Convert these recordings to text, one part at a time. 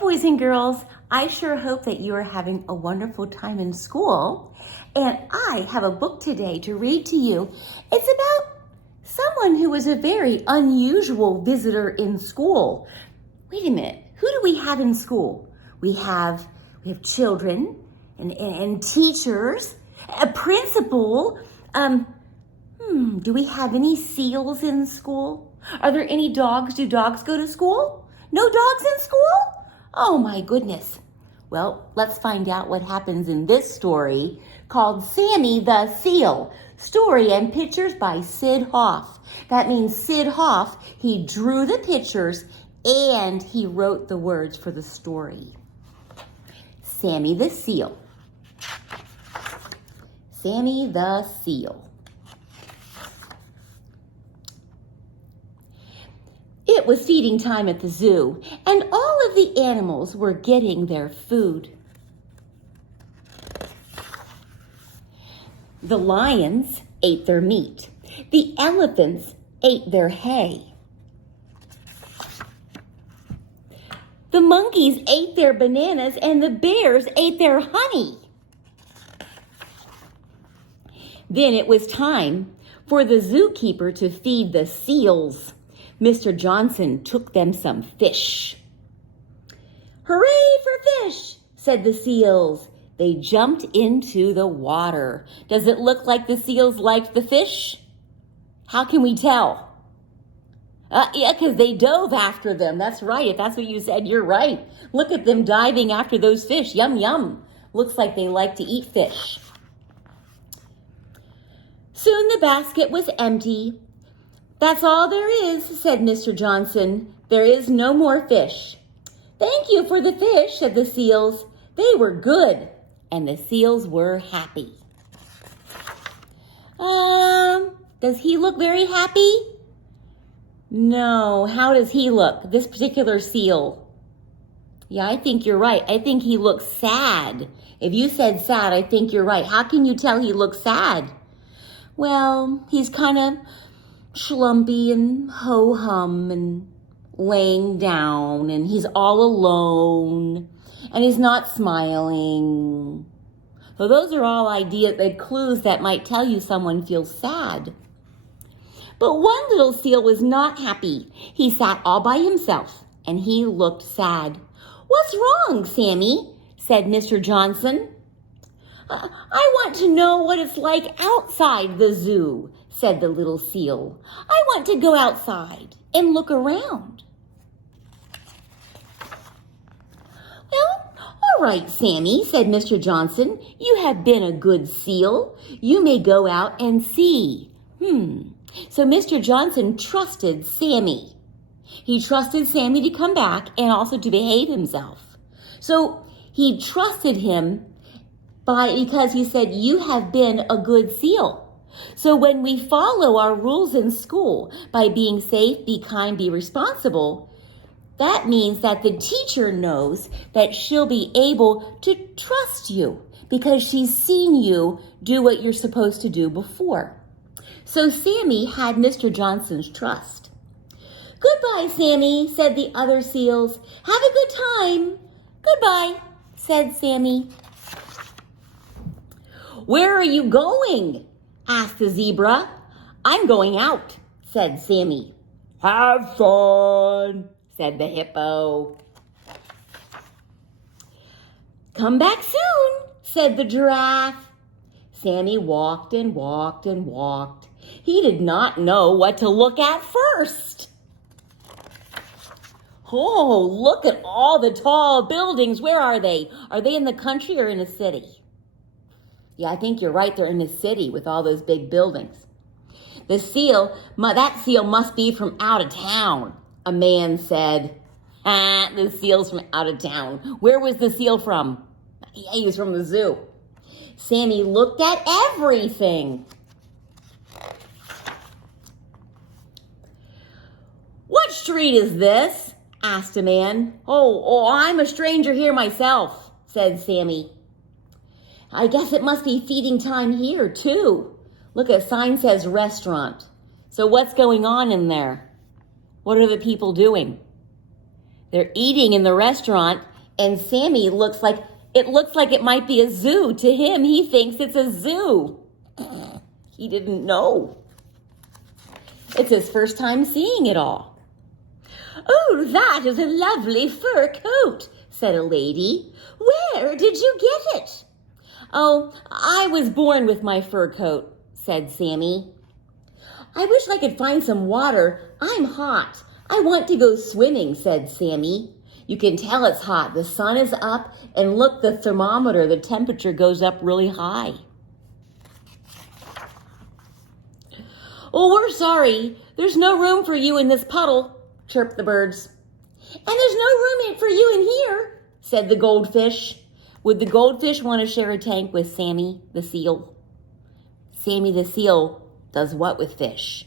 boys and girls. I sure hope that you are having a wonderful time in school. And I have a book today to read to you. It's about someone who was a very unusual visitor in school. Wait a minute. Who do we have in school? We have children and teachers, a principal. Do we have any seals in school? Are there any dogs? Do dogs go to school? No dogs in school? Oh my goodness. Well, let's find out what happens in this story called Sammy the Seal. Story and pictures by Sid Hoff. That means Sid Hoff, he drew the pictures and he wrote the words for the story. Sammy the Seal. Sammy the Seal. It was feeding time at the zoo, and all of the animals were getting their food. The lions ate their meat. The elephants ate their hay. The monkeys ate their bananas, and the bears ate their honey. Then it was time for the zookeeper to feed the seals. Mr. Johnson took them some fish. "Hooray for fish," said the seals. They jumped into the water. Does it look like the seals liked the fish? How can we tell? Yeah, because they dove after them. That's right. If that's what you said, you're right. Look at them diving after those fish. Yum, yum. Looks like they like to eat fish. Soon the basket was empty. "That's all there is," said Mr. Johnson. "There is no more fish." "Thank you for the fish," said the seals. They were good, and the seals were happy. Does he look very happy? No, how does he look, this particular seal? Yeah, I think you're right. I think he looks sad. If you said sad, I think you're right. How can you tell he looks sad? Well, he's kind of schlumpy and ho-hum and laying down, and he's all alone, and he's not smiling. So those are all clues that might tell you someone feels sad. But one little seal was not happy. He sat all by himself, and he looked sad. "What's wrong, Sammy?" said Mr. Johnson. I want to know what it's like outside the zoo," said the little seal. "I want to go outside and look around." "Well, all right, Sammy," said Mr. Johnson. "You have been a good seal. You may go out and see." So Mr. Johnson trusted Sammy. He trusted Sammy to come back and also to behave himself. So he trusted him because he said, "You have been a good seal." So when we follow our rules in school by being safe, be kind, be responsible, that means that the teacher knows that she'll be able to trust you because she's seen you do what you're supposed to do before. So Sammy had Mr. Johnson's trust. "Goodbye, Sammy," said the other seals. "Have a good time." "Goodbye," said Sammy. "Where are you going?" asked the zebra. "I'm going out," said Sammy. "Have fun," said the hippo. "Come back soon," said the giraffe. Sammy walked and walked and walked. He did not know what to look at first. Oh, look at all the tall buildings. Where are they? Are they in the country or in a city? Yeah, I think you're right. They're in the city with all those big buildings. That seal must be from out of town, a man said. The seal's from out of town. Where was the seal from? Yeah, he was from the zoo. Sammy looked at everything. "What street is this?" asked a man. Oh, I'm a stranger here myself," said Sammy. "I guess it must be feeding time here, too. Look, a sign says restaurant. So what's going on in there? What are the people doing?" They're eating in the restaurant, and Sammy looks like it might be a zoo. To him, he thinks it's a zoo. He didn't know. It's his first time seeing it all. "Oh, that is a lovely fur coat," said a lady. "Where did you get it?" "Oh, I was born with my fur coat," said Sammy. "I wish I could find some water. I'm hot. I want to go swimming," said Sammy. You can tell it's hot. The sun is up, and look, the thermometer, the temperature goes up really high. "Oh, we're sorry. There's no room for you in this puddle," chirped the birds. "And there's no room for you in here," said the goldfish. Would the goldfish want to share a tank with Sammy the Seal? Sammy the Seal does what with fish?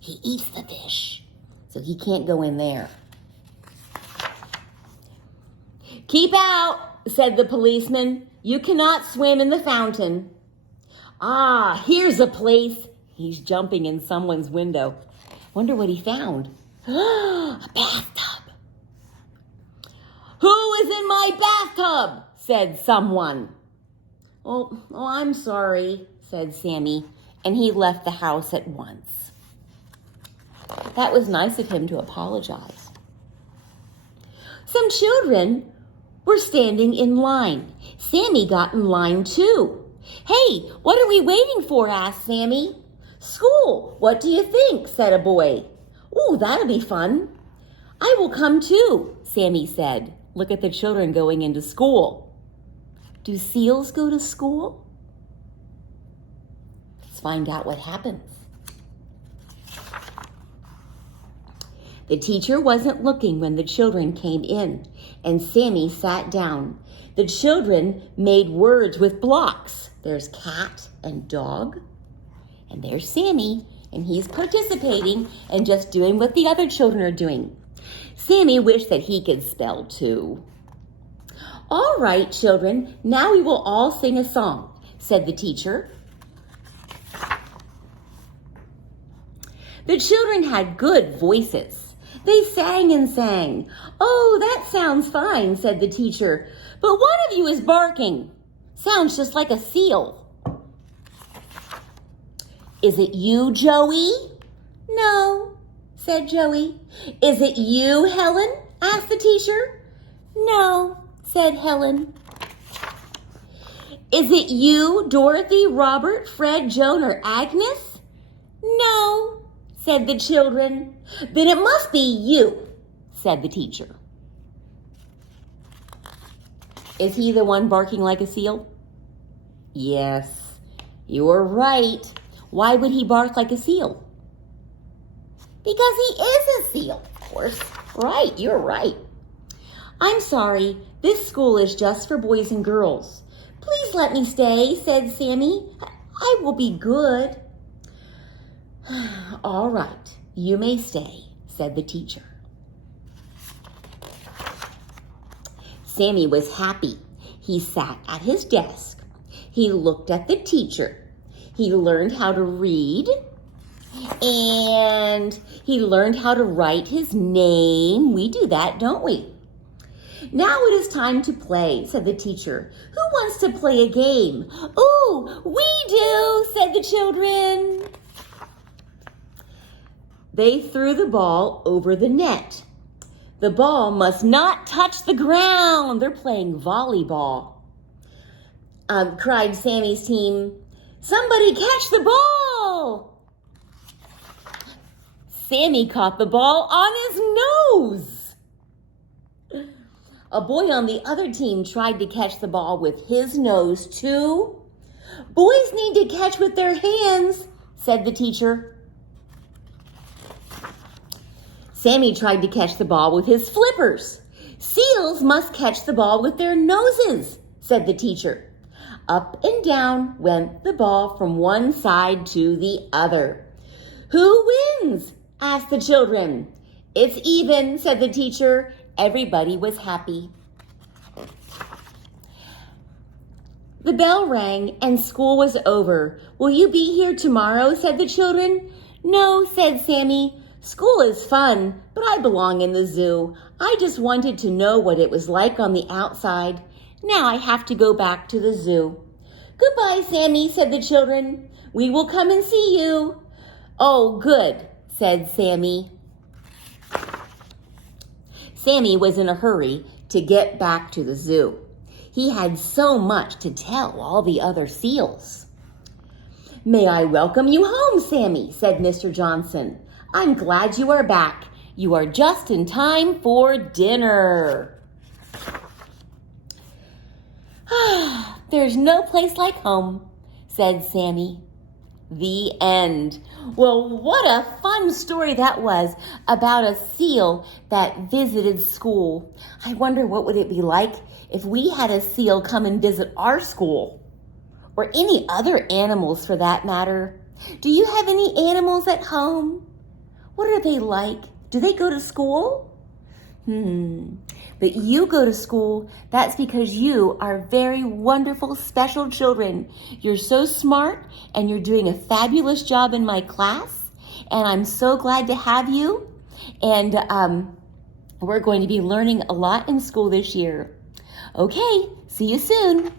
He eats the fish, so he can't go in there. "Keep out," said the policeman. "You cannot swim in the fountain." "Ah, here's a place." He's jumping in someone's window. Wonder what he found. A bathtub. "Who is in my bathtub?" said someone. Oh, I'm sorry," said Sammy, and he left the house at once. That was nice of him to apologize. Some children were standing in line. Sammy got in line too. "Hey, what are we waiting for?" asked Sammy. "School, what do you think?" said a boy. "Ooh, that'll be fun." "I will come too," Sammy said. Look at the children going into school. Do seals go to school? Let's find out what happens. The teacher wasn't looking when the children came in, and Sammy sat down. The children made words with blocks. There's cat and dog, and there's Sammy, and he's participating and just doing what the other children are doing. Sammy wished that he could spell too. "All right, children, now we will all sing a song," said the teacher. The children had good voices. They sang and sang. "Oh, that sounds fine," said the teacher. "But one of you is barking. Sounds just like a seal." "Is it you, Joey?" "No," said Joey. "Is it you, Helen?" asked the teacher. "No," said Helen. "Is it you, Dorothy, Robert, Fred, Joan, or Agnes?" "No," said the children. "Then it must be you," said the teacher. Is he the one barking like a seal? Yes, you were right. Why would he bark like a seal? Because he is a seal, of course. Right, you're right. "I'm sorry, this school is just for boys and girls. Please let me stay," said Sammy. "I will be good." "All right, you may stay," said the teacher. Sammy was happy. He sat at his desk. He looked at the teacher. He learned how to read, and he learned how to write his name. We do that, don't we? "Now it is time to play," said the teacher. "Who wants to play a game?" "Ooh, we do," said the children. They threw the ball over the net. "The ball must not touch the ground." They're playing volleyball. Cried Sammy's team. "Somebody catch the ball!" Sammy caught the ball on his nose. A boy on the other team tried to catch the ball with his nose too. "Boys need to catch with their hands," said the teacher. Sammy tried to catch the ball with his flippers. "Seals must catch the ball with their noses," said the teacher. Up and down went the ball from one side to the other. "Who wins?" asked the children. "It's even," said the teacher. Everybody was happy. The bell rang and school was over. "Will you be here tomorrow?" said the children. "No," said Sammy. School is fun, but I belong in the zoo. I just wanted to know what it was like on the outside. Now I have to go back to the zoo." "Goodbye, Sammy," said the children. "We will come and see you." "Oh, good," said Sammy. Sammy was in a hurry to get back to the zoo. He had so much to tell all the other seals. "May I welcome you home, Sammy," said Mr. Johnson. "I'm glad you are back. You are just in time for dinner." "There's no place like home," said Sammy. The end. Well, what a fun story that was about a seal that visited school. I wonder what would it be like if we had a seal come and visit our school, or any other animals for that matter. Do you have any animals at home? What are they like? Do they go to school? But you go to school, that's because you are very wonderful, special children. You're so smart, and you're doing a fabulous job in my class, and I'm so glad to have you. And we're going to be learning a lot in school this year. Okay, see you soon.